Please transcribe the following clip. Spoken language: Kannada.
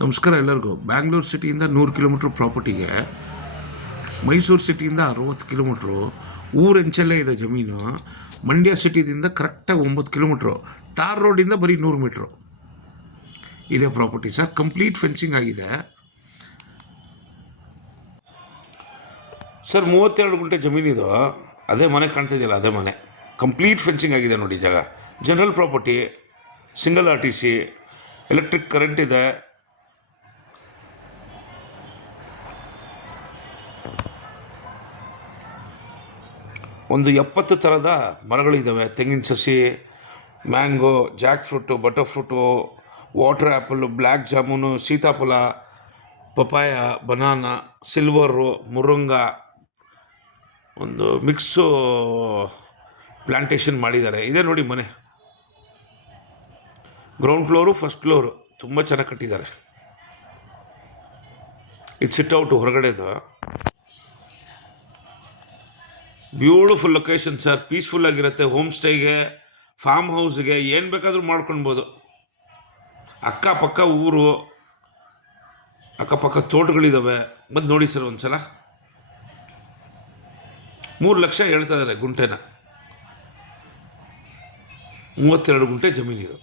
ನಮಸ್ಕಾರ ಎಲ್ಲರಿಗೂ. ಬ್ಯಾಂಗ್ಳೂರು ಸಿಟಿಯಿಂದ 100 ಕಿಲೋಮೀಟ್ರ್ ಪ್ರಾಪರ್ಟಿಗೆ, ಮೈಸೂರು ಸಿಟಿಯಿಂದ 60 ಕಿಲೋಮೀಟ್ರು, ಊರೆಂಚಲ್ಲೇ ಇದೆ ಜಮೀನು. ಮಂಡ್ಯ ಸಿಟಿದಿಂದ ಕರೆಕ್ಟಾಗಿ 9 ಕಿಲೋಮೀಟ್ರು, ಟಾರ್ ರೋಡಿಂದ ಬರೀ 100 ಮೀಟ್ರು ಇದೆ ಪ್ರಾಪರ್ಟಿ ಸರ್. ಕಂಪ್ಲೀಟ್ ಫೆನ್ಸಿಂಗ್ ಆಗಿದೆ ಸರ್. 32 ಗುಂಟೆ ಜಮೀನಿದು, ಅದೇ ಮನೆ ಕಾಣ್ತಿದೆಯಲ್ಲ, ಅದೇ ಮನೆ. ಕಂಪ್ಲೀಟ್ ಫೆನ್ಸಿಂಗ್ ಆಗಿದೆ ನೋಡಿ ಜಾಗ. General property, single RTC, electric current ಇದೆ. ಒಂದು 70 ಥರದ ಮರಗಳಿದ್ದಾವೆ. ತೆಂಗಿನ ಸಸಿ, mango, Jack fruit, butter fruit, water apple, black jamun, ಸೀತಾಫಲ, ಪಪಾಯ, ಬನಾನಾ, ಸಿಲ್ವರು, ಮುರುಂಗ, ಒಂದು ಮಿಕ್ಸು ಪ್ಲಾಂಟೇಶನ್ ಮಾಡಿದ್ದಾರೆ. ಇದೆ ನೋಡಿ ಮನೆ. ಗ್ರೌಂಡ್ ಫ್ಲೋರು, ಫಸ್ಟ್ ಫ್ಲೋರು ತುಂಬ ಚೆನ್ನಾಗಿ ಕಟ್ಟಿದ್ದಾರೆ. ಇದು ಸಿಟ್ ಔಟು ಹೊರಗಡೆದು. Beautiful location sir. ಪೀಸ್ಫುಲ್ ಆಗಿರುತ್ತೆ. ಹೋಮ್ ಸ್ಟೇಗೆ, ಫಾರ್ಮ್ ಹೌಸ್ಗೆ, ಏನು ಬೇಕಾದರೂ ಮಾಡ್ಕೊಳ್ಬೋದು. ಅಕ್ಕಪಕ್ಕ ಊರು, ಅಕ್ಕಪಕ್ಕ ತೋಟಗಳಿದ್ದಾವೆ. ಬಂದು ನೋಡಿ ಸರ್ ಒಂದು ಸಲ. 3 ಲಕ್ಷ ಹೇಳ್ತಾ ಇದ್ದಾರೆ ಗುಂಟೆನ. 32 ಗುಂಟೆ ಜಮೀನಿದು.